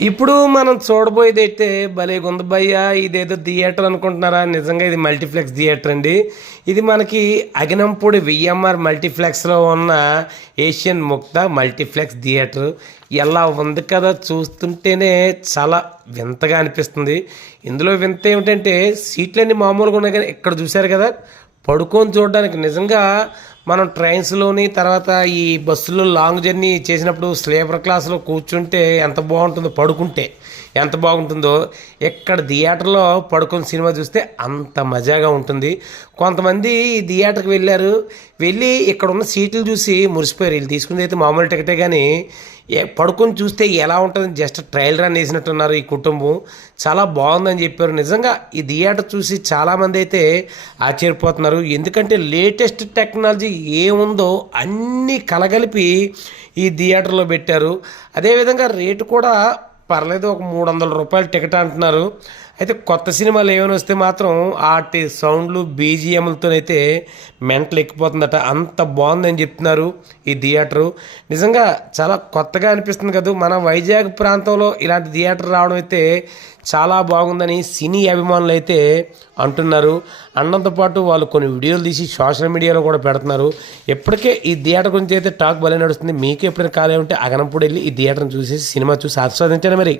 ఇప్పుడు మనం చూడబోయేది అయితే భలే గుందబయ్య ఇదేదో థియేటర్ అనుకుంటున్నారా? నిజంగా ఇది మల్టీప్లెక్స్ థియేటర్ అండి. ఇది మనకి అగినంపూడి విఎంఆర్ మల్టీప్లెక్స్లో ఉన్న ఏషియన్ ముక్త మల్టీప్లెక్స్ థియేటర్. ఎలా ఉంది కదా చూస్తుంటేనే చాలా వింతగా అనిపిస్తుంది. ఇందులో వింత ఏమిటంటే సీట్లన్నీ మామూలుగా ఉన్నాయి కానీ ఇక్కడ చూశారు కదా పడుకొని చూడడానికి నిజంగా మనం ట్రైన్స్లోని తర్వాత ఈ బస్సులో లాంగ్ జర్నీ చేసినప్పుడు స్లీపర్ క్లాస్లో కూర్చుంటే ఎంత బాగుంటుందో పడుకుంటే ఎంత బాగుంటుందో ఇక్కడ థియేటర్లో పడుకొని సినిమా చూస్తే అంత మజాగా ఉంటుంది. కొంతమంది ఈ థియేటర్కి వెళ్ళారు వెళ్ళి ఇక్కడ ఉన్న సీట్లు చూసి మురిసిపోయారు. వీళ్ళు తీసుకుంది అయితే మామూలు టికెటే కానీ పడుకొని చూస్తే ఎలా ఉంటుంది జస్ట్ ట్రయల్ రన్ వేసినట్టున్నారు ఈ కుటుంబం. చాలా బాగుందని చెప్పారు. నిజంగా ఈ థియేటర్ చూసి చాలామంది అయితే ఆశ్చర్యపోతున్నారు. ఎందుకంటే లేటెస్ట్ టెక్నాలజీ ఏముందో అన్నీ కలగలిపి ఈ థియేటర్లో పెట్టారు. అదేవిధంగా రేటు కూడా పర్లేదు ఒక మూడు వందల రూపాయలు టికెట్ అంటున్నారు. అయితే కొత్త సినిమాలు ఏమైనా వస్తే మాత్రం ఆటి సౌండ్లు బీజిఎంలతోనైతే మెంటలు ఎక్కిపోతుందట. అంత బాగుందని చెప్తున్నారు ఈ థియేటరు. నిజంగా చాలా కొత్తగా అనిపిస్తుంది కదా. మన వైజాగ్ ప్రాంతంలో ఇలాంటి థియేటర్ రావడం అయితే చాలా బాగుందని సినీ అభిమానులు అయితే అంటున్నారు. అన్నంతో పాటు వాళ్ళు కొన్ని వీడియోలు తీసి సోషల్ మీడియాలో కూడా పెడుతున్నారు. ఎప్పటికే ఈ థియేటర్ గురించి అయితే టాక్ భలే నడుస్తుంది. మీకు ఎప్పుడైనా ఖాళీ ఉంటే అగనంపూడి వెళ్ళి ఈ థియేటర్ని చూసేసి సినిమా చూసి ఆస్వాదించండి మరి.